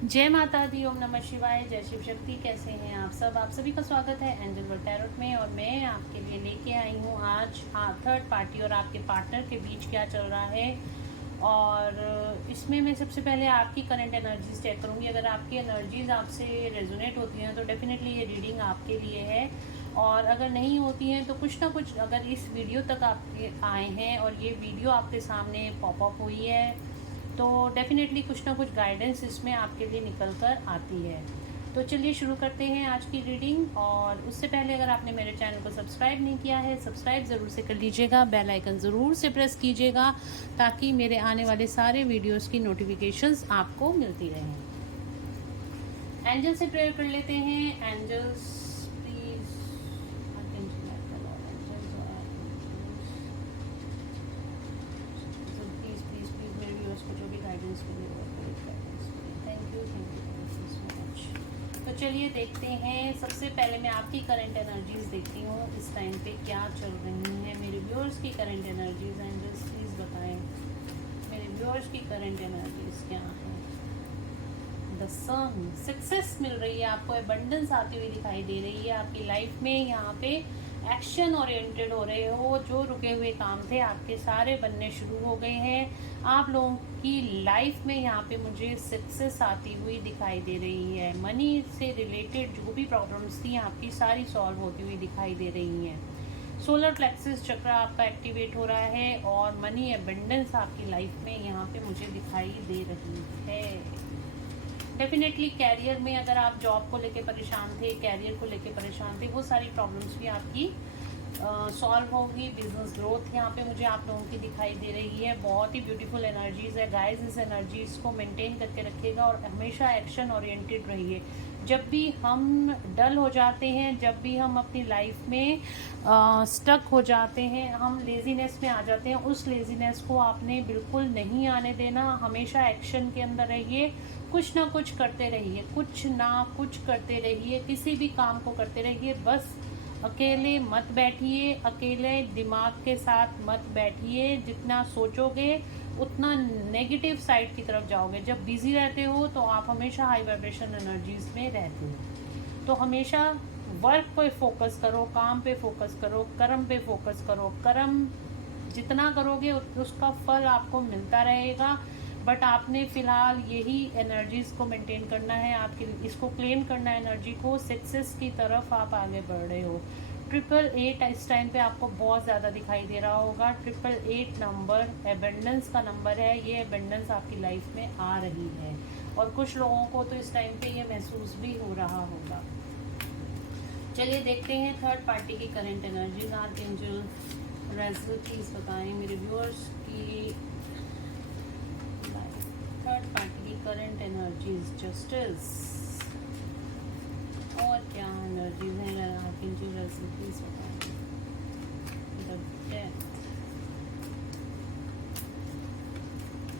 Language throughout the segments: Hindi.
जय माता दी, ओम नमः शिवाय, जय शिव शक्ति। कैसे हैं आप सब? आप सभी का स्वागत है एंजल वर्ल्ड टैरोट में। और मैं आपके लिए लेके आई हूँ आज थर्ड पार्टी और आपके पार्टनर के बीच क्या चल रहा है। और इसमें मैं सबसे पहले आपकी करंट एनर्जीज चेक करूँगी। अगर आपकी एनर्जीज आपसे रेजोनेट होती हैं तो डेफिनेटली ये रीडिंग आपके लिए है। और अगर नहीं होती हैं तो कुछ ना कुछ, अगर इस वीडियो तक आपके आए हैं और ये वीडियो आपके सामने पॉपअप हुई है तो डेफिनेटली कुछ ना कुछ गाइडेंस इसमें आपके लिए निकल कर आती है। तो चलिए शुरू करते हैं आज की रीडिंग। और उससे पहले अगर आपने मेरे चैनल को सब्सक्राइब नहीं किया है, सब्सक्राइब ज़रूर से कर लीजिएगा, बेल आइकन ज़रूर से प्रेस कीजिएगा ताकि मेरे आने वाले सारे वीडियोस की नोटिफिकेशंस आपको मिलती रहें। एंजल से प्रेयर कर लेते हैं। एंजल्स प्लीज मेरे व्यूअर्स को जो भी गाइडेंस मिले वो गाइडेंस मिले। Thank you so much. तो चलिए देखते हैं। सबसे पहले मैं आपकी करंट एनर्जीज देखती हूँ इस टाइम पे क्या चल रही हैं मेरे व्यूअर्स की करंट एनर्जीज। एंजल्स प्लीज बताएं मेरे व्यूअर्स की करंट एनर्जीज क्या है। द सन, सक्सेस मिल रही है आपको, एबंडेंस आती हुई दिखाई दे रही है आपकी लाइफ में। यहाँ पे एक्शन ओरिएंटेड हो रहे हो, जो रुके हुए काम थे आपके सारे बनने शुरू हो गए हैं। आप लोगों की लाइफ में यहाँ पे मुझे सक्सेस आती हुई दिखाई दे रही है। मनी से रिलेटेड जो भी प्रॉब्लम्स थी आपकी सारी सॉल्व होती हुई दिखाई दे रही हैं। सोलर प्लेक्सिस चक्र आपका एक्टिवेट हो रहा है और मनी एबंडेंस आपकी लाइफ में यहाँ पे मुझे दिखाई दे रही है। डेफिनेटली कैरियर में अगर आप जॉब को लेके परेशान थे, कैरियर को लेके परेशान थे, वो सारी प्रॉब्लम्स भी आपकी सॉल्व होगी। बिजनेस ग्रोथ यहाँ पे मुझे आप लोगों की दिखाई दे रही है। बहुत ही ब्यूटीफुल एनर्जीज है गाइस। इस एनर्जीज को मेंटेन करके रखिएगा और हमेशा एक्शन ओरिएंटेड रहिए। जब भी हम डल हो जाते हैं, जब भी हम अपनी लाइफ में स्टक हो जाते हैं, हम लेजीनेस में आ जाते हैं, उस लेजीनेस को आपने बिल्कुल नहीं आने देना। हमेशा एक्शन के अंदर रहिए, कुछ ना कुछ करते रहिए, कुछ ना कुछ करते रहिए, किसी भी काम को करते रहिए। बस अकेले मत बैठिए, अकेले दिमाग के साथ मत बैठिए। जितना सोचोगे उतना नेगेटिव साइड की तरफ जाओगे। जब बिजी रहते हो तो आप हमेशा हाई वाइब्रेशन एनर्जीज में रहते हो। तो हमेशा वर्क पे फोकस करो, काम पे फोकस करो, कर्म पे फोकस करो। कर्म जितना करोगे उसका फल आपको मिलता रहेगा। बट आपने फिलहाल यही एनर्जीज को मेंटेन करना है, आपके इसको क्लेम करना है एनर्जी को। सक्सेस की तरफ आप आगे बढ़ रहे हो। 888 इस टाइम पे आपको बहुत ज़्यादा दिखाई दे रहा होगा। 888 नंबर एबंडेंस का नंबर है। ये एबंडेंस आपकी लाइफ में आ रही है और कुछ लोगों को तो इस टाइम पे ये महसूस भी हो रहा होगा। चलिए देखते हैं थर्ड पार्टी की current energies. Archangel Raziel please बताएं मेरे व्यूअर्स की थर्ड पार्टी की करंट एनर्जीज। जस्टिस और क्या एनर्जीज हैं आर्कएंजल राज़ेल प्लीज बताएं। The death,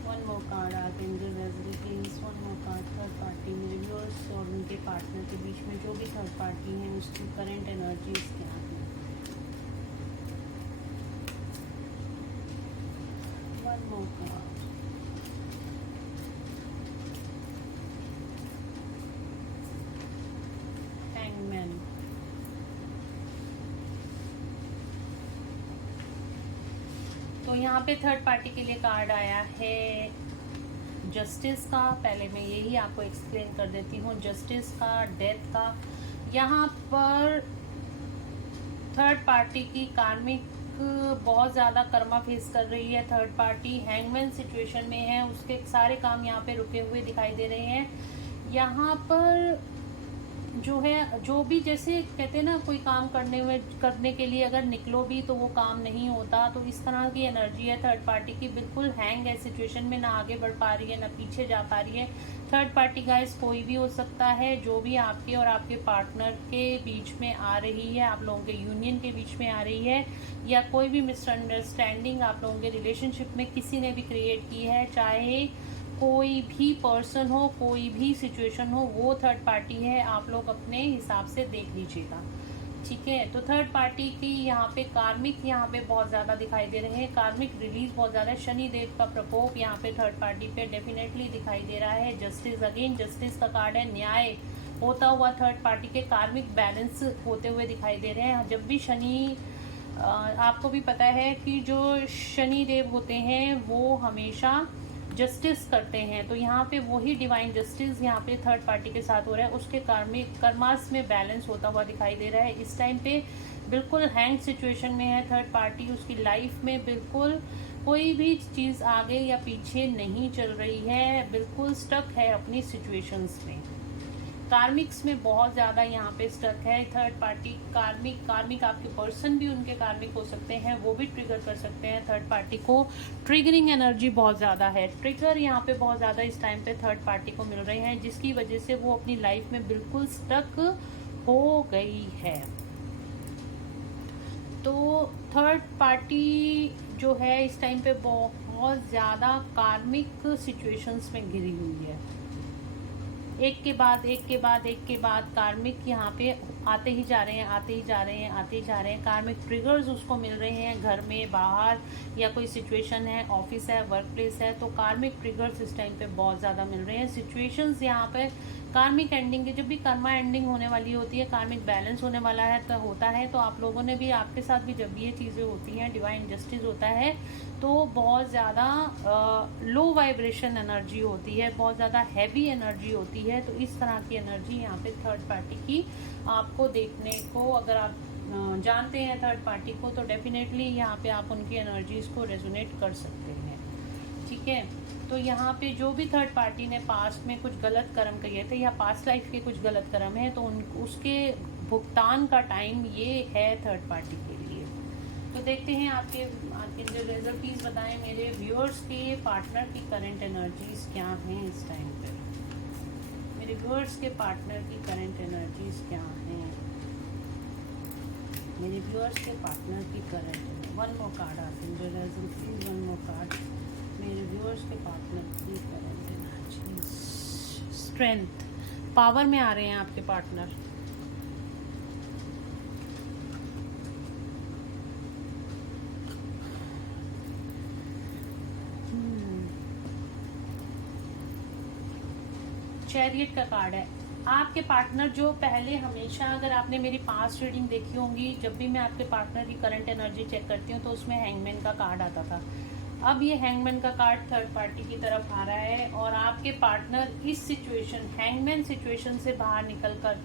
one more card archangel Raziel please, one more card. Third party मेरे व्यूअर्स और उनके पार्टनर के बीच में जो भी थर्ड पार्टी है उसकी करंट एनर्जीज क्या है। One more card. हैंगमैन, तो यहाँ पे थर्ड पार्टी के लिए कार्ड आया है जस्टिस का। पहले मैं यही आपको एक्सप्लेन कर देती हूँ। जस्टिस का, डेथ का। यहाँ पर थर्ड पार्टी की कार्मिक बहुत ज़्यादा कर्मा फेस कर रही है। थर्ड पार्टी हैंगमैन सिचुएशन में है, उसके सारे काम यहाँ पे रुके हुए दिखाई दे रहे हैं। यहाँ पर जो है, जो भी जैसे कहते हैं ना, कोई काम करने के लिए अगर निकलो भी तो वो काम नहीं होता। तो इस तरह की एनर्जी है थर्ड पार्टी की। बिल्कुल हैंग है सिचुएशन में, ना आगे बढ़ पा रही है ना पीछे जा पा रही है। थर्ड पार्टी गाइस कोई भी हो सकता है, जो भी आपके और आपके पार्टनर के बीच में आ रही है, आप लोगों के यूनियन के बीच में आ रही है, या कोई भी मिसअंडरस्टैंडिंग आप लोगों के रिलेशनशिप में किसी ने भी क्रिएट की है। चाहे कोई भी पर्सन हो, कोई भी सिचुएशन हो, वो थर्ड पार्टी है। आप लोग अपने हिसाब से देख लीजिएगा। ठीक है। तो थर्ड पार्टी की यहाँ पे कार्मिक यहाँ पे बहुत ज़्यादा दिखाई दे रहे हैं, कार्मिक रिलीज बहुत ज़्यादा है। शनि देव का प्रकोप यहाँ पे थर्ड पार्टी पे डेफिनेटली दिखाई दे रहा है। जस्टिस, अगेन जस्टिस का कार्ड है, न्याय होता हुआ थर्ड पार्टी के कार्मिक बैलेंस होते हुए दिखाई दे रहे हैं। जब भी शनि, आपको भी पता है कि जो शनि देव होते हैं वो हमेशा जस्टिस करते हैं, तो यहाँ पे वही डिवाइन जस्टिस यहाँ पे थर्ड पार्टी के साथ हो रहा है। उसके कार्मिक कर्मास में बैलेंस होता हुआ दिखाई दे रहा है। इस टाइम पे बिल्कुल हैंग सिचुएशन में है थर्ड पार्टी। उसकी लाइफ में बिल्कुल कोई भी चीज़ आगे या पीछे नहीं चल रही है, बिल्कुल स्टक है अपनी सिचुएशंस में। कार्मिक्स में बहुत ज़्यादा यहाँ पे स्टक है थर्ड पार्टी। कार्मिक आपके पर्सन भी उनके कार्मिक हो सकते हैं, वो भी ट्रिगर कर सकते हैं थर्ड पार्टी को। ट्रिगरिंग एनर्जी बहुत ज़्यादा है, ट्रिगर यहाँ पे बहुत ज़्यादा इस टाइम पे थर्ड पार्टी को मिल रहे हैं, जिसकी वजह से वो अपनी लाइफ में बिल्कुल स्टक हो गई है। तो थर्ड पार्टी जो है इस टाइम पे बहुत ज़्यादा कार्मिक सिचुएशंस में घिरी हुई है। एक के बाद एक के बाद एक के बाद कार्मिक यहाँ पे आते ही जा रहे हैं, आते ही जा रहे हैं, आते ही जा रहे हैं। कार्मिक ट्रिगर्स उसको मिल रहे हैं, घर में, बाहर, या कोई सिचुएशन है, ऑफिस है, वर्क प्लेस है, तो कार्मिक ट्रिगर्स इस टाइम पे बहुत ज़्यादा मिल रहे हैं। सिचुएशंस यहाँ पे कार्मिक एंडिंग की, जब भी कर्मा एंडिंग होने वाली होती है, कार्मिक बैलेंस होने वाला है तो होता है, तो आप लोगों ने भी, आपके साथ भी जब ये चीज़ें होती हैं, डिवाइन जस्टिस होता है, तो बहुत ज़्यादा लो वाइब्रेशन एनर्जी होती है, बहुत ज़्यादा हैवी एनर्जी होती है। तो इस तरह की एनर्जी यहाँ पे थर्ड पार्टी की आपको देखने को, अगर आप जानते हैं थर्ड पार्टी को, तो डेफिनेटली यहाँ पे आप उनकी एनर्जीज को रेजोनेट कर सकते हैं। ठीक है, तो यहाँ पे जो भी थर्ड पार्टी ने पास्ट में कुछ गलत कर्म किए थे या पास्ट लाइफ के कुछ गलत कर्म है, तो उसके भुगतान का टाइम ये है थर्ड पार्टी के लिए। तो देखते हैं आपके जो रिजल्ट, प्लीज बताएं मेरे व्यूअर्स के पार्टनर की करंट एनर्जीज क्या हैं इस टाइम पे। मेरे व्यूअर्स के पार्टनर की करंट एनर्जीज क्या हैं, मेरे व्यूअर्स के पार्टनर की करंट। वन मोर कार्ड आते हैं जो result, please one more card. मेरे व्यूअर्स के पार्टनर की करंट एनर्जीज। स्ट्रेंथ, पावर में आ रहे हैं आपके पार्टनर। चैरियट का कार्ड है। आपके पार्टनर जो पहले हमेशा, अगर आपने मेरी पास्ट रीडिंग देखी होंगी, जब भी मैं आपके पार्टनर की करंट एनर्जी चेक करती हूँ तो उसमें हैंगमैन का कार्ड आता था। अब ये हैंगमैन का कार्ड थर्ड पार्टी की तरफ आ रहा है, और आपके पार्टनर इस सिचुएशन, हैंगमैन सिचुएशन से बाहर निकलकर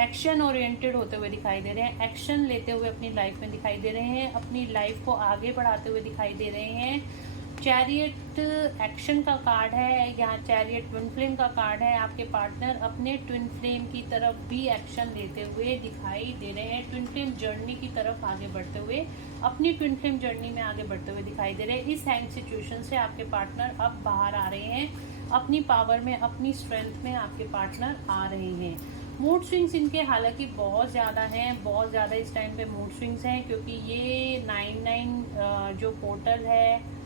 एक्शन ओरिएंटेड होते हुए दिखाई दे रहे हैं, एक्शन लेते हुए अपनी लाइफ में दिखाई दे रहे हैं, अपनी लाइफ को आगे बढ़ाते हुए दिखाई दे रहे हैं। चैरियट एक्शन का कार्ड है, यहाँ चैरियट ट्विन फ्लेम का कार्ड है। आपके पार्टनर अपने ट्विन फ्लेम की तरफ भी एक्शन लेते हुए दिखाई दे रहे हैं, ट्विन फ्लेम जर्नी की तरफ आगे बढ़ते हुए, अपनी ट्विन फ्लेम जर्नी में आगे बढ़ते हुए दिखाई दे रहे हैं। इस हैंग सिचुएशन से आपके पार्टनर अब बाहर आ रहे हैं, अपनी पावर में, अपनी स्ट्रेंथ में आपके पार्टनर आ रहे हैं। मूड स्विंग्स इनके हालांकि बहुत ज़्यादा हैं, बहुत ज़्यादा इस टाइम पे मूड स्विंग्स हैं, क्योंकि ये 9-9 जो पोर्टल है,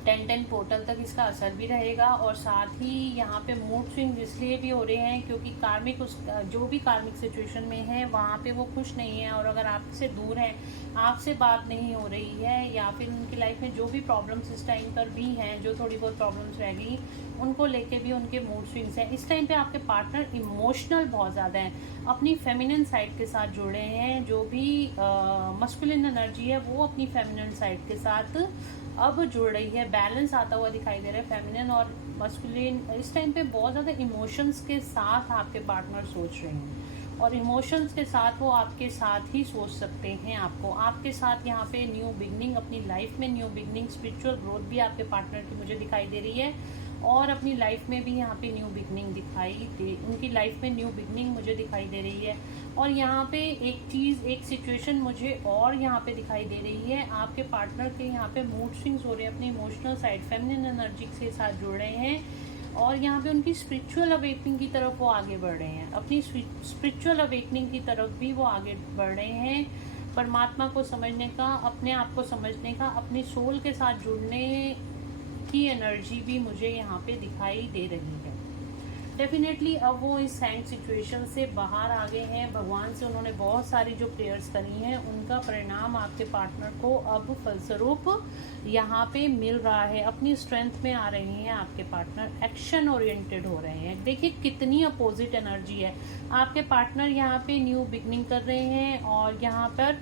10-10 पोर्टल तक इसका असर भी रहेगा। और साथ ही यहाँ पे मूड स्विंग इसलिए भी हो रहे हैं क्योंकि कार्मिक, उस जो भी कार्मिक सिचुएशन में है वहाँ पे वो खुश नहीं है, और अगर आपसे दूर है, आपसे बात नहीं हो रही है, या फिर उनकी लाइफ में जो भी प्रॉब्लम्स इस टाइम पर भी हैं, जो थोड़ी बहुत प्रॉब्लम्स रह गई, उनको लेके भी उनके मूड स्विंग्स हैं। इस टाइम पे आपके पार्टनर इमोशनल बहुत ज़्यादा हैं, अपनी फेमिनिन साइड के साथ जुड़े हैं। जो भी मस्कुलिन एनर्जी है वो अपनी फेमिनिन साइड के साथ अब जुड़ रही है, बैलेंस आता हुआ दिखाई दे रहा है फेमिनिन और मस्कुलिन। इस टाइम पे बहुत ज़्यादा इमोशंस के साथ आपके पार्टनर सोच रहे हैं, और इमोशंस के साथ वो आपके साथ ही सोच सकते हैं। आपके साथ यहाँ पे न्यू बिगनिंग, अपनी लाइफ में न्यू बिगनिंग, स्पिरिचुअल ग्रोथ भी आपके पार्टनर की मुझे दिखाई दे रही है, और अपनी लाइफ में भी यहाँ पे न्यू बिगनिंग उनकी लाइफ में न्यू बिगनिंग मुझे दिखाई दे रही है। और यहाँ पे एक चीज़, एक सिचुएशन मुझे और यहाँ पे दिखाई दे रही है, आपके पार्टनर के यहाँ पे मूड स्विंग्स हो रहे हैं, अपनी इमोशनल साइड, फेमिनिन एनर्जी के साथ जुड़ रहे हैं, और यहाँ पे उनकी स्पिरिचुअल अवेकनिंग की तरफ वो आगे बढ़ रहे हैं, अपनी स्पिरिचुअल अवेकनिंग की तरफ भी वो आगे बढ़ रहे हैं। परमात्मा को समझने का, अपने आप को समझने का, अपनी सोल के साथ जुड़ने की एनर्जी भी मुझे यहाँ पे दिखाई दे रही है। डेफिनेटली अब वो इस हैंग सिचुएशन से बाहर आ गए हैं। भगवान से उन्होंने बहुत सारी जो प्रेयर्स करी हैं उनका परिणाम आपके पार्टनर को अब फलस्वरूप यहाँ पे मिल रहा है। अपनी स्ट्रेंथ में आ रहे हैं आपके पार्टनर, एक्शन ओरिएंटेड हो रहे हैं। देखिए कितनी अपोजिट एनर्जी है। आपके पार्टनर यहाँ पे न्यू बिगनिंग कर रहे हैं और यहाँ पर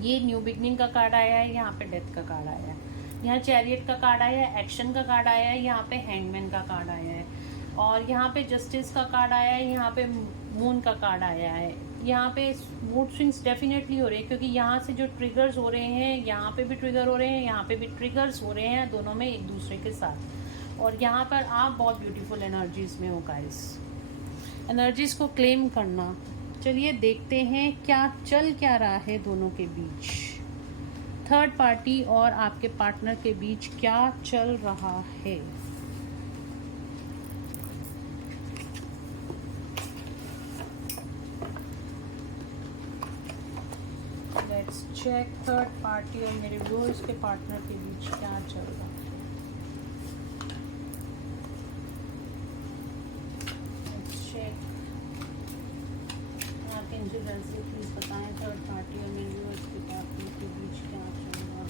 ये न्यू बिगनिंग का कार्ड आया है, यहाँ पे डेथ का कार्ड आया है, यहाँ चैरियट का कार्ड आया है, एक्शन का कार्ड आया है, यहाँ पे हैंगमैन का कार्ड आया है और यहाँ पे जस्टिस का कार्ड आया है, यहाँ पे मून का कार्ड आया है। यहाँ पे मूड स्विंग्स डेफिनेटली हो रहे हैं क्योंकि यहाँ से जो ट्रिगर्स हो रहे हैं, यहाँ पे भी ट्रिगर हो रहे हैं, यहाँ पे भी ट्रिगर्स हो रहे हैं, दोनों में एक दूसरे के साथ। और यहाँ पर आप बहुत ब्यूटीफुल एनर्जीज में हो गाइस, एनर्जीज को क्लेम करना। चलिए देखते हैं क्या रहा है दोनों के बीच, थर्ड पार्टी और आपके पार्टनर के बीच क्या चल रहा है। लेट्स चेक थर्ड पार्टी और मेरे व्यूअर्स के पार्टनर के बीच क्या चल रहा है। लेट्स चेक आप इंजीनियर से प्लीज बताएं थर्ड पार्टी और मेरे व्यूअर्स के पार्टनर के बीच क्या चल रहा है।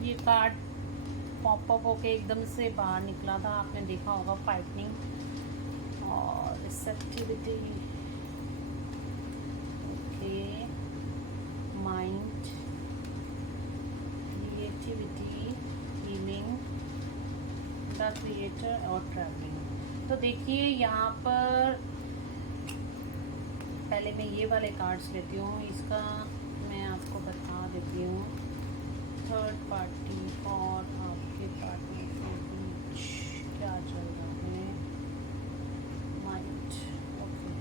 ये कार्ड पॉप अप होके एकदम से बाहर निकला था, आपने देखा होगा, फाइटिंग और receptivity, okay, mind, creativity, healing, the creator और ट्रैवलिंग। तो देखिए यहाँ पर पहले मैं ये वाले कार्ड्स लेती हूँ, इसका मैं आपको बता देती हूँ। थर्ड पार्टी और आपके पार्टनर के बीच क्या चल रहा है। माइंड, ओके,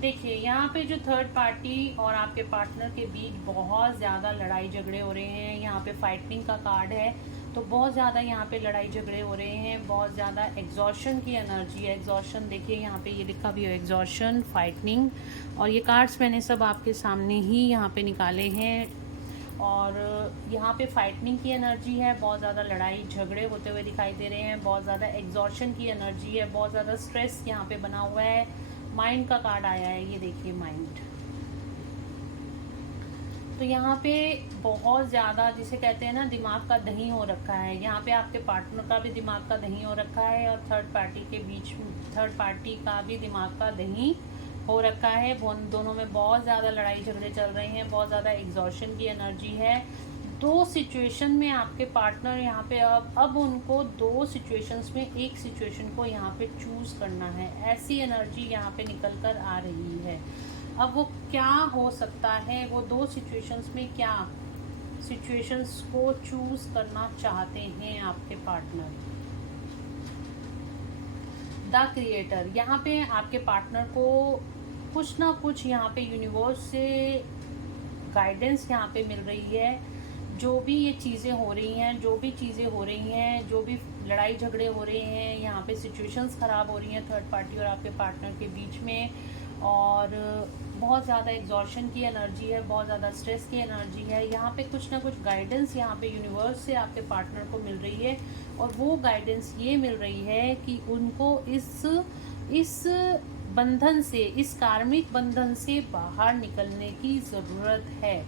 देखिए यहाँ पे जो थर्ड पार्टी और आपके पार्टनर के बीच बहुत ज़्यादा लड़ाई झगड़े हो रहे हैं। यहाँ पे फाइटिंग का कार्ड है, तो बहुत ज़्यादा यहाँ पे लड़ाई झगड़े हो रहे हैं, बहुत ज़्यादा एग्जॉशन की एनर्जी है। एग्जॉशन देखिए यहाँ पे ये लिखा भी है, एग्जॉशन, फाइटिंग, और ये कार्ड्स मैंने सब आपके सामने ही यहाँ पे निकाले हैं। और यहाँ पे फाइटिंग की एनर्जी है, बहुत ज़्यादा लड़ाई झगड़े होते हुए दिखाई दे रहे हैं, बहुत ज़्यादा एग्जॉशन की एनर्जी है, बहुत ज़्यादा स्ट्रेस यहाँ पे बना हुआ है। माइंड का कार्ड आया है, ये देखिए माइंड। तो यहाँ पे बहुत ज़्यादा जिसे कहते हैं ना दिमाग का दही हो रखा है। यहाँ पे आपके पार्टनर का भी दिमाग का दही हो रखा है और थर्ड पार्टी के बीच, थर्ड पार्टी का भी दिमाग का दही हो रखा है। दोनों में बहुत ज़्यादा लड़ाई झगड़े चल रहे हैं, बहुत ज़्यादा एग्जॉशन की एनर्जी है। दो सिचुएशन में आपके पार्टनर यहाँ पे अब उनको दो सिचुएशंस में एक सिचुएशन को यहाँ पे चूज करना है, ऐसी एनर्जी यहाँ पे निकल कर आ रही है। अब वो क्या हो सकता है, वो दो सिचुएशंस में क्या सिचुएशंस को चूज करना चाहते हैं आपके पार्टनर। द क्रिएटर, यहाँ पे आपके पार्टनर को कुछ ना कुछ यहाँ पे यूनिवर्स से गाइडेंस यहाँ पे मिल रही है। जो भी ये चीज़ें हो रही हैं, जो भी चीज़ें हो रही हैं, जो भी लड़ाई झगड़े हो रहे हैं, यहाँ पे सिचुएशंस ख़राब हो रही हैं थर्ड पार्टी और आपके पार्टनर के बीच में, और बहुत ज़्यादा एग्जॉशन की एनर्जी है, बहुत ज़्यादा स्ट्रेस की एनर्जी है। यहाँ पे कुछ ना कुछ गाइडेंस यहाँ पे यूनिवर्स से आपके पार्टनर को मिल रही है, और वो गाइडेंस ये मिल रही है कि उनको इस बंधन से, इस कार्मिक बंधन से बाहर निकलने की ज़रूरत है।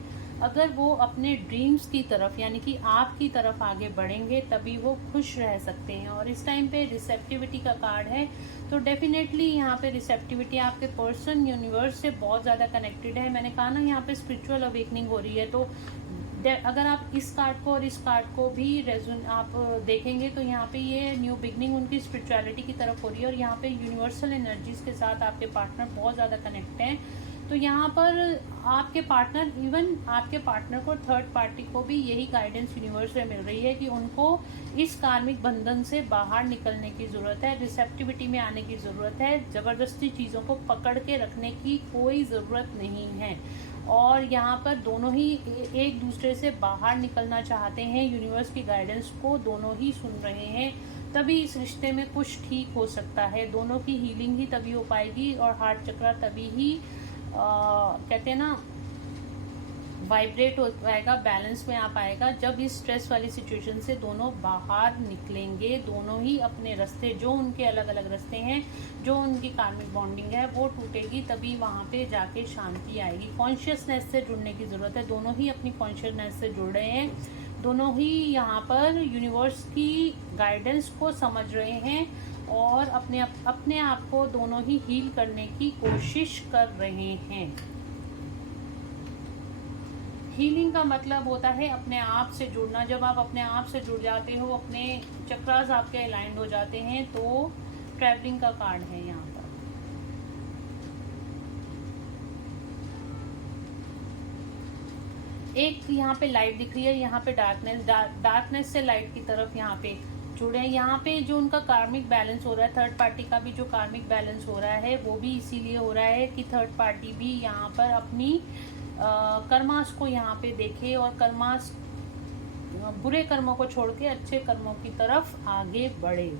अगर वो अपने ड्रीम्स की तरफ यानी कि आपकी तरफ आगे बढ़ेंगे तभी वो खुश रह सकते हैं। और इस टाइम पे रिसेप्टिविटी का कार्ड है, तो डेफिनेटली यहाँ पे रिसेप्टिविटी, आपके पर्सन यूनिवर्स से बहुत ज़्यादा कनेक्टेड है। मैंने कहा ना यहाँ पे स्पिरिचुअल अवेकनिंग हो रही है, तो अगर आप इस कार्ड को और इस कार्ड को भी आप देखेंगे तो यहाँ पे ये न्यू बिगनिंग उनकी स्पिरिचुअलिटी की तरफ हो रही है। और यहाँ पे यूनिवर्सल एनर्जीज के साथ आपके पार्टनर बहुत ज़्यादा कनेक्ट हैं। तो यहाँ पर आपके पार्टनर, इवन आपके पार्टनर को, थर्ड पार्टी को भी यही गाइडेंस यूनिवर्स से मिल रही है कि उनको इस कार्मिक बंधन से बाहर निकलने की ज़रूरत है, रिसेप्टिविटी में आने की ज़रूरत है। ज़बरदस्ती चीज़ों को पकड़ के रखने की कोई ज़रूरत नहीं है। और यहाँ पर दोनों ही एक दूसरे से बाहर निकलना चाहते हैं, यूनिवर्स की गाइडेंस को दोनों ही सुन रहे हैं, तभी इस रिश्ते में कुछ ठीक हो सकता है। दोनों की हीलिंग ही तभी हो पाएगी और हार्ट चक्र तभी ही कहते हैं ना वाइब्रेट हो पाएगा, बैलेंस में आ पाएगा, जब इस स्ट्रेस वाली सिचुएशन से दोनों बाहर निकलेंगे। दोनों ही अपने रास्ते, जो उनके अलग अलग रास्ते हैं, जो उनकी कार्मिक बॉन्डिंग है वो टूटेगी, तभी वहाँ पे जाके शांति आएगी। कॉन्शियसनेस से जुड़ने की ज़रूरत है। दोनों ही अपनी कॉन्शियसनेस से जुड़ रहे हैं, दोनों ही यहाँ पर यूनिवर्स की गाइडेंस को समझ रहे हैं और अपने आप को दोनों ही हील करने की कोशिश कर रहे हैं। हीलिंग का मतलब होता है अपने आप से जुड़ना। जब आप अपने आप से जुड़ जाते हो, अपने चक्रास आपके अलाइंड हो जाते हैं, तो ट्रैवलिंग का कार्ड है यहाँ पर। एक यहाँ पे लाइट दिख रही है, यहाँ पे डार्कनेस से लाइट की तरफ यहाँ पे जुड़े हैं। यहाँ पे जो उनका कार्मिक बैलेंस हो रहा है, थर्ड पार्टी का भी जो कार्मिक बैलेंस हो रहा है वो भी इसीलिए हो रहा है कि थर्ड पार्टी भी यहाँ पर अपनी कर्मास को यहाँ पे देखे और कर्मास, बुरे कर्मों को छोड़ के अच्छे कर्मों की तरफ आगे बढ़े।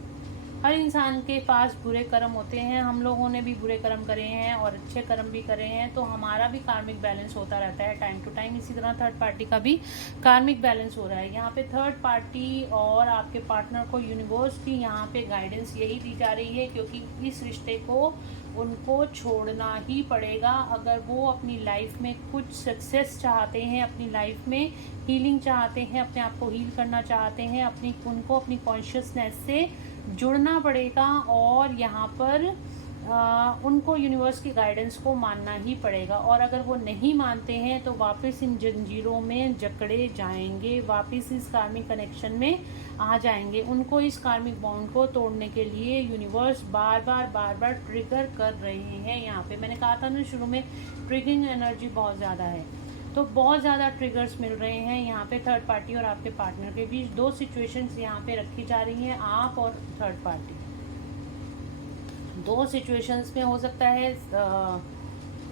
हर इंसान के पास बुरे कर्म होते हैं, हम लोगों ने भी बुरे कर्म करे हैं और अच्छे कर्म भी करे हैं, तो हमारा भी कार्मिक बैलेंस होता रहता है टाइम टू टाइम। इसी तरह थर्ड पार्टी का भी कार्मिक बैलेंस हो रहा है। यहाँ पे थर्ड पार्टी और आपके पार्टनर को यूनिवर्स की यहाँ पे गाइडेंस यही दी जा रही है, क्योंकि इस रिश्ते को उनको छोड़ना ही पड़ेगा अगर वो अपनी लाइफ में कुछ सक्सेस चाहते हैं, अपनी लाइफ में हीलिंग चाहते हैं, अपने आप को हील करना चाहते हैं। उनको अपनी कॉन्शियसनेस से जुड़ना पड़ेगा और यहाँ पर उनको यूनिवर्स की गाइडेंस को मानना ही पड़ेगा। और अगर वो नहीं मानते हैं तो वापस इन जंजीरों में जकड़े जाएंगे, वापस इस कार्मिक कनेक्शन में आ जाएंगे। उनको इस कार्मिक बॉन्ड को तोड़ने के लिए यूनिवर्स बार बार ट्रिगर कर रहे हैं। यहाँ पे मैंने कहा था ना शुरू में, ट्रिगरिंग एनर्जी बहुत ज़्यादा है, तो बहुत ज़्यादा ट्रिगर्स मिल रहे हैं यहाँ पे थर्ड पार्टी और आपके पार्टनर के बीच। दो सिचुएशंस यहाँ पे रखी जा रही हैं, आप और थर्ड पार्टी। दो सिचुएशंस में हो सकता है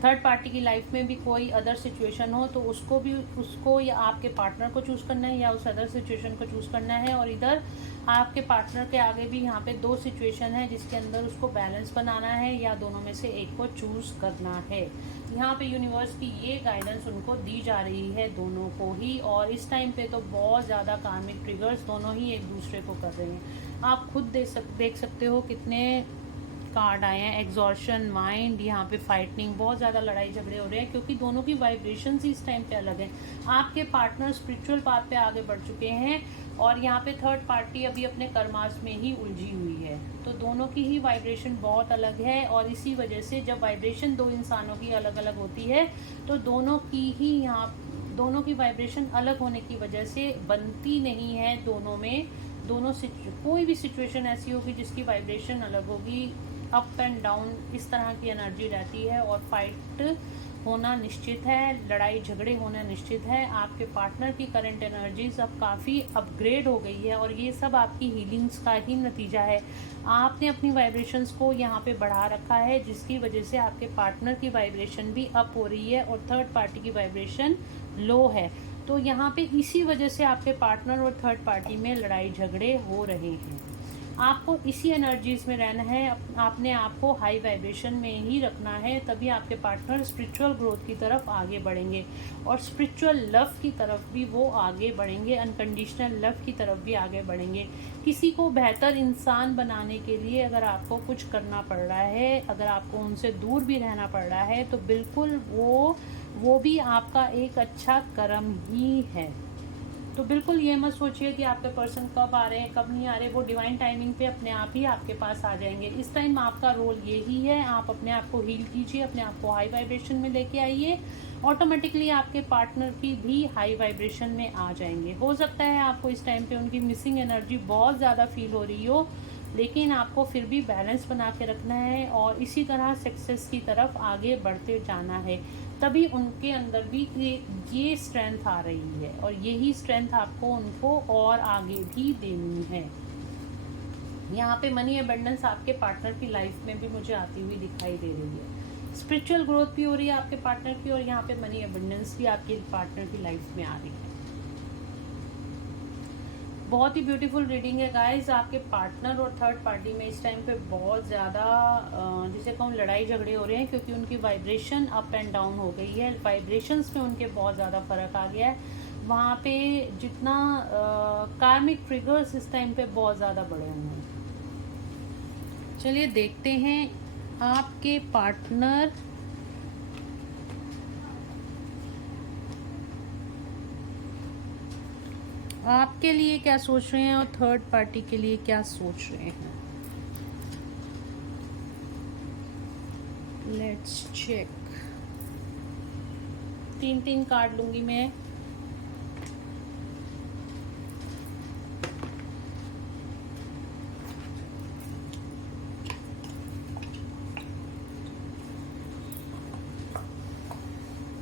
थर्ड पार्टी की लाइफ में भी कोई अदर सिचुएशन हो, तो उसको या आपके पार्टनर को चूज़ करना है या उस अदर सिचुएशन को चूज़ करना है। और इधर आपके पार्टनर के आगे भी यहाँ पे दो सिचुएशन है जिसके अंदर उसको बैलेंस बनाना है या दोनों में से एक को चूज़ करना है। यहाँ पे यूनिवर्स की ये गाइडेंस उनको दी जा रही है दोनों को ही। और इस टाइम पे तो बहुत ज़्यादा कार्मिक ट्रिगर्स दोनों ही एक दूसरे को कर रहे हैं। आप खुद देख सकते हो कितने कार्ड आए हैं, एग्जॉर्शन, माइंड, यहाँ पे फाइटिंग, बहुत ज़्यादा लड़ाई झगड़े हो रहे हैं क्योंकि दोनों की वाइब्रेशंस इस टाइम पे अलग हैं। आपके पार्टनर स्पिरिचुअल पाथ पे आगे बढ़ चुके हैं और यहाँ पे थर्ड पार्टी अभी अपने कर्मास में ही उलझी हुई है। तो दोनों की ही वाइब्रेशन बहुत अलग है और इसी वजह से जब वाइब्रेशन दो इंसानों की अलग अलग होती है तो दोनों की वाइब्रेशन अलग होने की वजह से बनती नहीं है दोनों में। कोई भी सिचुएशन ऐसी होगी जिसकी वाइब्रेशन अलग होगी, अप एंड डाउन इस तरह की एनर्जी रहती है और फाइट होना निश्चित है, लड़ाई झगड़े होना निश्चित है। आपके पार्टनर की करंट एनर्जीज अब काफ़ी अपग्रेड हो गई है और ये सब आपकी हीलिंग्स का ही नतीजा है। आपने अपनी वाइब्रेशंस को यहाँ पे बढ़ा रखा है जिसकी वजह से आपके पार्टनर की वाइब्रेशन भी अप हो रही है और थर्ड पार्टी की वाइब्रेशन लो है। तो यहाँ पे इसी वजह से आपके पार्टनर और थर्ड पार्टी में लड़ाई झगड़े हो रहे हैं। आपको इसी एनर्जीज में रहना है, आपने आपको हाई वाइब्रेशन में ही रखना है, तभी आपके पार्टनर स्पिरिचुअल ग्रोथ की तरफ आगे बढ़ेंगे और स्पिरिचुअल लव की तरफ भी वो आगे बढ़ेंगे, अनकंडीशनल लव की तरफ भी आगे बढ़ेंगे। किसी को बेहतर इंसान बनाने के लिए अगर आपको कुछ करना पड़ रहा है, अगर आपको उनसे दूर भी रहना पड़ रहा है, तो बिल्कुल वो भी आपका एक अच्छा कर्म ही है। तो बिल्कुल ये मत सोचिए कि आपके पर्सन कब आ रहे हैं कब नहीं आ रहे, वो डिवाइन टाइमिंग पे अपने आप ही आपके पास आ जाएंगे। इस टाइम आपका रोल यही है, आप अपने आप को हील कीजिए, अपने आप को हाई वाइब्रेशन में लेके आइए, ऑटोमेटिकली आपके पार्टनर की भी हाई वाइब्रेशन में आ जाएंगे। हो सकता है आपको इस टाइम पे उनकी मिसिंग एनर्जी बहुत ज़्यादा फील हो रही हो, लेकिन आपको फिर भी बैलेंस बना के रखना है और इसी तरह सक्सेस की तरफ आगे बढ़ते जाना है, तभी उनके अंदर भी ये स्ट्रेंथ आ रही है और यही स्ट्रेंथ आपको उनको और आगे भी देनी है। यहाँ पे मनी अबंडेंस आपके पार्टनर की लाइफ में भी मुझे आती हुई दिखाई दे रही है, स्पिरिचुअल ग्रोथ भी हो रही है आपके पार्टनर की और यहाँ पे मनी अबंडेंस भी आपके पार्टनर की लाइफ में आ रही है। बहुत ही ब्यूटीफुल रीडिंग है गाइस। आपके पार्टनर और थर्ड पार्टी में इस टाइम पे बहुत ज़्यादा जिसे कहूँ लड़ाई झगड़े हो रहे हैं, क्योंकि उनकी वाइब्रेशन अप एंड डाउन हो गई है, वाइब्रेशंस में उनके बहुत ज़्यादा फर्क आ गया है। वहाँ पे जितना कार्मिक ट्रिगर्स इस टाइम पे बहुत ज़्यादा बढ़े हुए हैं। चलिए देखते हैं आपके पार्टनर आपके लिए क्या सोच रहे हैं और थर्ड पार्टी के लिए क्या सोच रहे हैं। Let's check. 3 कार्ड लूंगी मैं।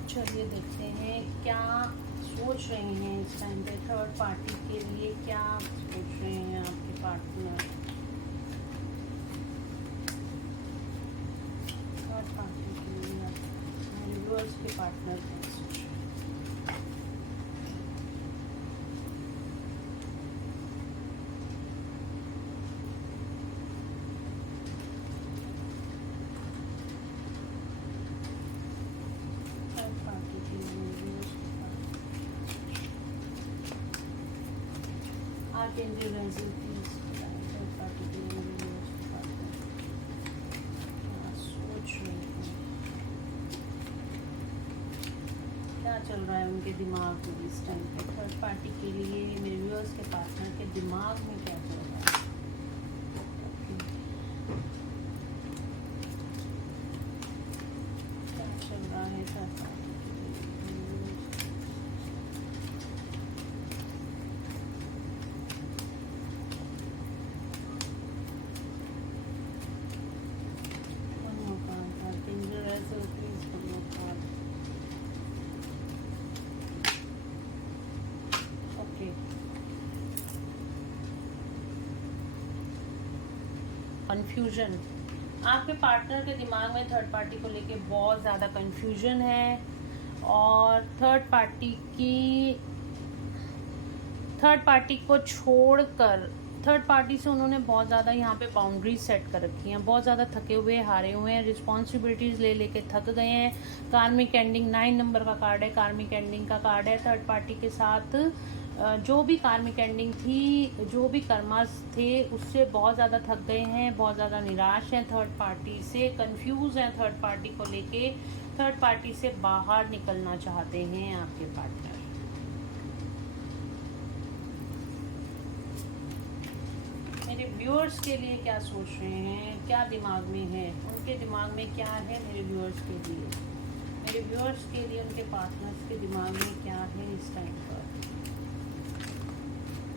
चलिए देखते हैं क्या सोच रहे हैं इस टाइम पे थर्ड पार्टी के लिए, क्या सोच रहे हैं आपके पार्टनर। थर्ड पार्टी के लिए व्यूअर्स के पार्टनर क्या सोच रहे हैं। क्या चल रहा है उनके दिमाग में इस टाइम पे थर्ड पार्टी के लिए, मेरे व्यूअर्स के पार्टनर के दिमाग में क्या चल रहा है। क्या चल रहा है थर्ड पार्टी के लिए। कंफ्यूजन, आपके पार्टनर के दिमाग में थर्ड पार्टी को लेके बहुत ज़्यादा कंफ्यूजन है और थर्ड पार्टी को छोड़कर थर्ड पार्टी से उन्होंने बहुत ज़्यादा यहाँ पे बाउंड्रीज सेट कर रखी हैं, बहुत ज़्यादा थके हुए हारे हुए हैं, रिस्पॉन्सिबिलिटीज़ ले लेके थक गए हैं। कार्मिक एंडिंग 9 नंबर का कार्ड है, कार्मिक एंडिंग का कार्ड है। थर्ड पार्टी के साथ जो भी कार्मिक एंडिंग थी, जो भी कर्मास थे, उससे बहुत ज़्यादा थक गए हैं, बहुत ज़्यादा निराश हैं, थर्ड पार्टी से कंफ्यूज हैं, थर्ड पार्टी को लेके थर्ड पार्टी से बाहर निकलना चाहते हैं आपके पार्टनर। मेरे व्यूअर्स के लिए क्या सोच रहे हैं, क्या दिमाग में है, उनके दिमाग में क्या है मेरे व्यूअर्स के लिए, मेरे व्यूअर्स के लिए उनके पार्टनर्स के दिमाग में क्या है इस टाइम पर,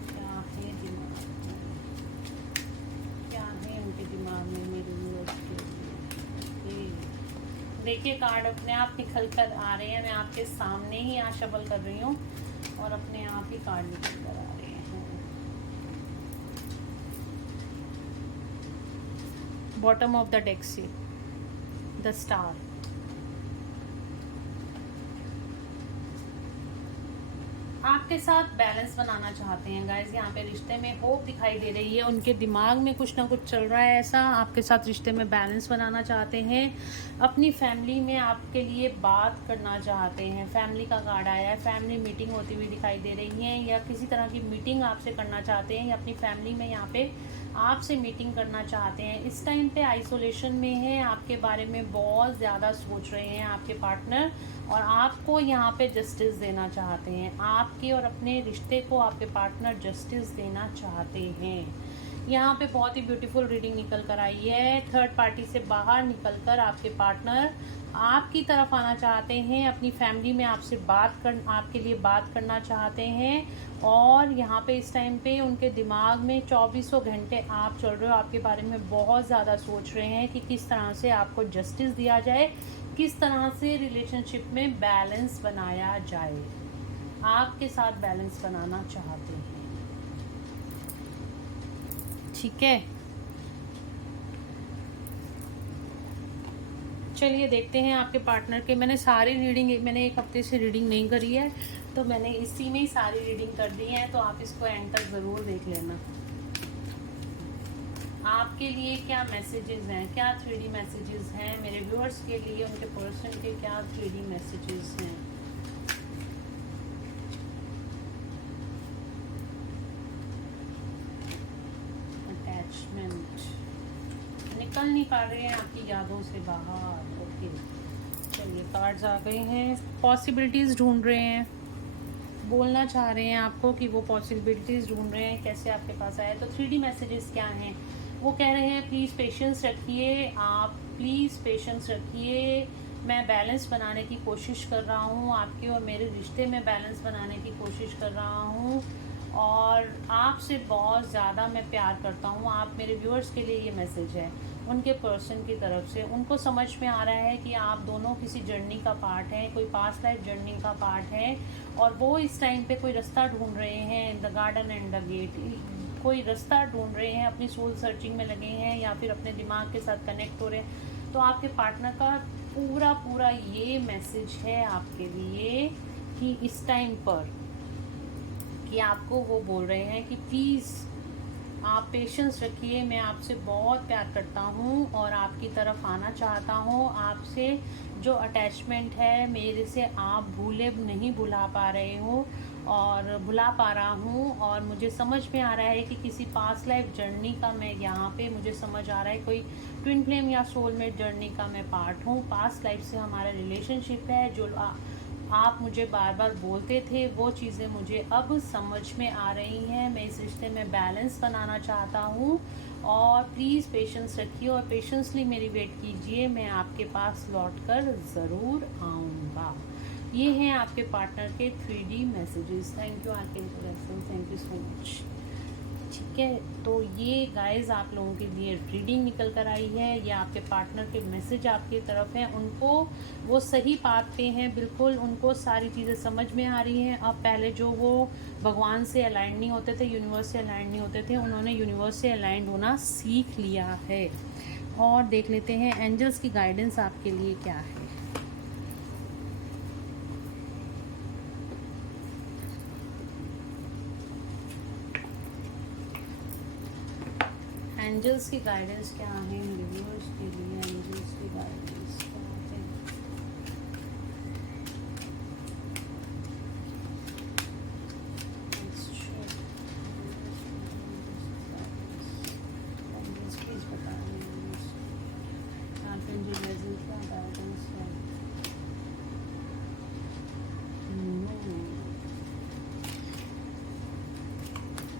क्या है दिमाग में, क्या है उनके दिमाग में मेरे व्यूअर्स के लिए। देखिए कार्ड अपने आप निकल कर आ रहे हैं, मैं आपके सामने ही यहाँ शफल कर रही हूँ और अपने आप ही कार्ड निकल कर आ रहे हैं। बॉटम ऑफ द डेक से द स्टार, आपके साथ बैलेंस बनाना चाहते हैं गाइज। यहाँ पे रिश्ते में होप दिखाई दे रही है, उनके दिमाग में कुछ ना कुछ चल रहा है ऐसा। आपके साथ रिश्ते में बैलेंस बनाना चाहते हैं, अपनी फैमिली में आपके लिए बात करना चाहते हैं। फैमिली का कार्ड आया है, फैमिली मीटिंग होती हुई दिखाई दे रही है, या किसी तरह की मीटिंग आपसे करना चाहते हैं, या अपनी फैमिली में यहाँ पे आपसे मीटिंग करना चाहते हैं। इस टाइम पे आइसोलेशन में है, आपके बारे में बहुत ज़्यादा सोच रहे हैं आपके पार्टनर, और आपको यहाँ पे जस्टिस देना चाहते हैं। आपके और अपने रिश्ते को आपके पार्टनर जस्टिस देना चाहते हैं। यहाँ पे बहुत ही ब्यूटीफुल रीडिंग निकल कर आई है। थर्ड पार्टी से बाहर निकलकर आपके पार्टनर आपकी तरफ आना चाहते हैं, अपनी फैमिली में आपके लिए बात करना चाहते हैं। और यहाँ पे इस टाइम पे उनके दिमाग में 2400 घंटे आप चल रहे हो, आपके बारे में बहुत ज़्यादा सोच रहे हैं कि किस तरह से आपको जस्टिस दिया जाए, किस तरह से रिलेशनशिप में बैलेंस बनाया जाए। आपके साथ बैलेंस बनाना चाहते हैं, ठीक है। चलिए देखते हैं आपके पार्टनर के। मैंने सारी रीडिंग, मैंने एक हफ्ते से रीडिंग नहीं करी है, तो मैंने इसी में ही सारी रीडिंग कर दी है, तो आप इसको एंड तक ज़रूर देख लेना। आपके लिए क्या मैसेजेस हैं, क्या 3D मैसेजेस हैं मेरे व्यूअर्स के लिए, उनके पर्सन के क्या 3D मैसेजेस हैं। अटैचमेंट निकल नहीं पा रहे हैं आपकी यादों से बाहर। ओके, चलिए कार्ड्स आ गए हैं। पॉसिबिलिटीज़ ढूंढ रहे हैं, बोलना चाह रहे हैं आपको कि वो पॉसिबिलिटीज़ ढूंढ रहे हैं कैसे आपके पास आए। तो 3D मैसेजेस क्या हैं, वो कह रहे हैं प्लीज़ पेशेंस रखिए, आप प्लीज़ पेशेंस रखिए। मैं बैलेंस बनाने की कोशिश कर रहा हूँ, आपके और मेरे रिश्ते में बैलेंस बनाने की कोशिश कर रहा हूँ, और आपसे बहुत ज़्यादा मैं प्यार करता हूँ। आप मेरे व्यूअर्स के लिए ये मैसेज है उनके पर्सन की तरफ से। उनको समझ में आ रहा है कि आप दोनों किसी जर्नी का पार्ट हैं, कोई पास्ट लाइफ जर्नी का पार्ट है, और वो इस टाइम पे कोई रास्ता ढूंढ रहे हैं। The garden and the gate, कोई रास्ता ढूंढ रहे हैं, अपनी सोल सर्चिंग में लगे हैं, या फिर अपने दिमाग के साथ कनेक्ट हो रहे हैं। तो आपके पार्टनर का पूरा ये मैसेज है आपके लिए कि इस टाइम पर कि आपको वो बोल रहे हैं कि प्लीज़ आप पेशेंस रखिए, मैं आपसे बहुत प्यार करता हूँ और आपकी तरफ आना चाहता हूँ। आपसे जो अटैचमेंट है मेरे से आप नहीं भुला पा रहे हो, और भुला पा रहा हूँ, और मुझे समझ में आ रहा है कि किसी पास्ट लाइफ जर्नी का मैं यहाँ पे, मुझे समझ आ रहा है कोई ट्विन फ्लेम या सोलमेट जर्नी का मैं पार्ट हूँ। पास्ट लाइफ से हमारा रिलेशनशिप है, जो आप मुझे बार बार बोलते थे वो चीज़ें मुझे अब समझ में आ रही हैं। मैं इस रिश्ते में बैलेंस बनाना चाहता हूँ, और प्लीज़ पेशेंस रखिए और पेशेंसली मेरी वेट कीजिए, मैं आपके पास लौट कर ज़रूर आऊँगा। ये हैं आपके पार्टनर के 3D messages. Thank you archangel, thank you so much. ठीक है, तो ये गाइस आप लोगों के लिए रीडिंग निकल कर आई है। ये आपके पार्टनर के मैसेज आपकी तरफ हैं, उनको वो सही बात पे हैं बिल्कुल, उनको सारी चीज़ें समझ में आ रही हैं। अब पहले जो वो भगवान से अलाइन नहीं होते थे, यूनिवर्स से अलाइन नहीं होते थे, उन्होंने यूनिवर्स से अलाइन होना सीख लिया है। और देख लेते हैं एंजल्स की गाइडेंस आपके लिए क्या है। एंजल्स की गाइडेंस क्या है मेरे व्यूअर्स के लिए, एंजल्स की गाइडेंस क्या है। एंजल्स प्लीज बताइए आर्कएंजल रेज़िल क्या गाइडेंस है।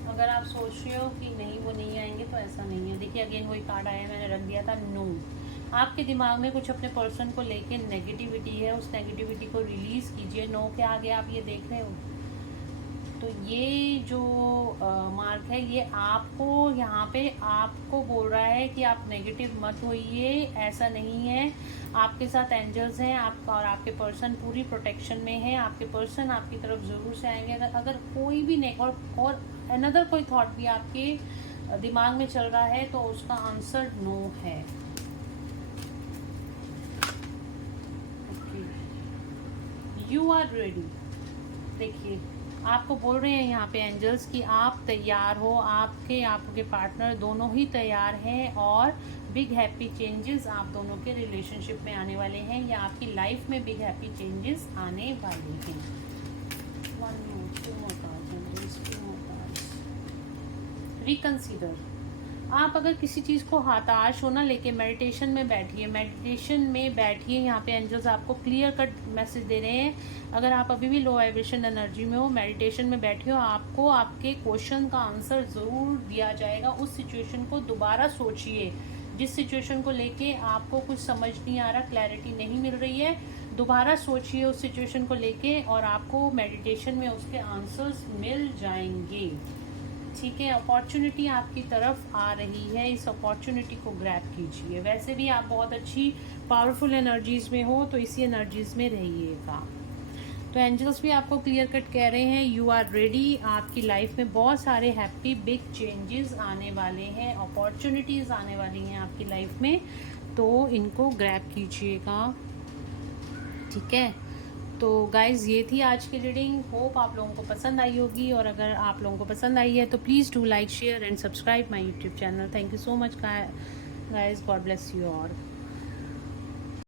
अगर आप सोच रहे हो कि नहीं वो नहीं आएंगे तो ऐसा नहीं है। देखिए अगेन वही कार्ड आया, मैंने रख दिया था नो। आपके दिमाग में कुछ अपने पर्सन को लेके नेगेटिविटी है, उस नेगेटिविटी को रिलीज़ कीजिए। नो के आगे आप ये देख रहे हो, तो ये जो मार्क है ये आपको यहाँ पे आपको बोल रहा है कि आप नेगेटिव मत होइए, ऐसा नहीं है। आपके साथ एंजल्स हैं, आपका और आपके पर्सन पूरी प्रोटेक्शन में है। आपके पर्सन आपकी तरफ ज़रूर से आएंगे। अगर कोई भी और अनदर कोई थॉट भी आपके दिमाग में चल रहा है तो उसका आंसर नो है। You are ready. देखिए आपको बोल रहे हैं यहाँ पे एंजल्स कि आप तैयार हो, आपके पार्टनर दोनों ही तैयार हैं और बिग हैप्पी चेंजेस आप दोनों के रिलेशनशिप में आने वाले हैं या आपकी लाइफ में बिग हैप्पी चेंजेस आने वाले हैं। 1 more 2 more cards, 2 more cards। Reconsider. आप अगर किसी चीज़ को हताश हो ना लेके मेडिटेशन में बैठिए। यहाँ पे एंजल्स आपको क्लियर कट मैसेज दे रहे हैं। अगर आप अभी भी लो वाइब्रेशन एनर्जी में हो, मेडिटेशन में बैठे हो, आपको आपके क्वेश्चन का आंसर ज़रूर दिया जाएगा। उस सिचुएशन को दोबारा सोचिए, जिस सिचुएशन को लेके आपको कुछ समझ नहीं आ रहा, क्लैरिटी नहीं मिल रही है, दोबारा सोचिए उस सिचुएशन को लेके और आपको मेडिटेशन में उसके आंसर्स मिल जाएंगे। ठीक है, अपॉर्चुनिटी आपकी तरफ आ रही है, इस अपॉर्चुनिटी को ग्रैब कीजिए। वैसे भी आप बहुत अच्छी पावरफुल एनर्जीज में हो, तो इसी एनर्जीज में रहिएगा। तो एंजल्स भी आपको क्लियर कट कह रहे हैं, यू आर रेडी। आपकी लाइफ में बहुत सारे हैप्पी बिग चेंजेस आने वाले हैं, अपॉर्चुनिटीज़ आने वाली हैं आपकी लाइफ में, तो इनको ग्रैब कीजिएगा। ठीक है, तो गाइज़ ये थी आज की रीडिंग। होप आप लोगों को पसंद आई होगी, और अगर आप लोगों को पसंद आई है तो please do like, share and subscribe my YouTube channel. Thank you so much guys, God bless you all.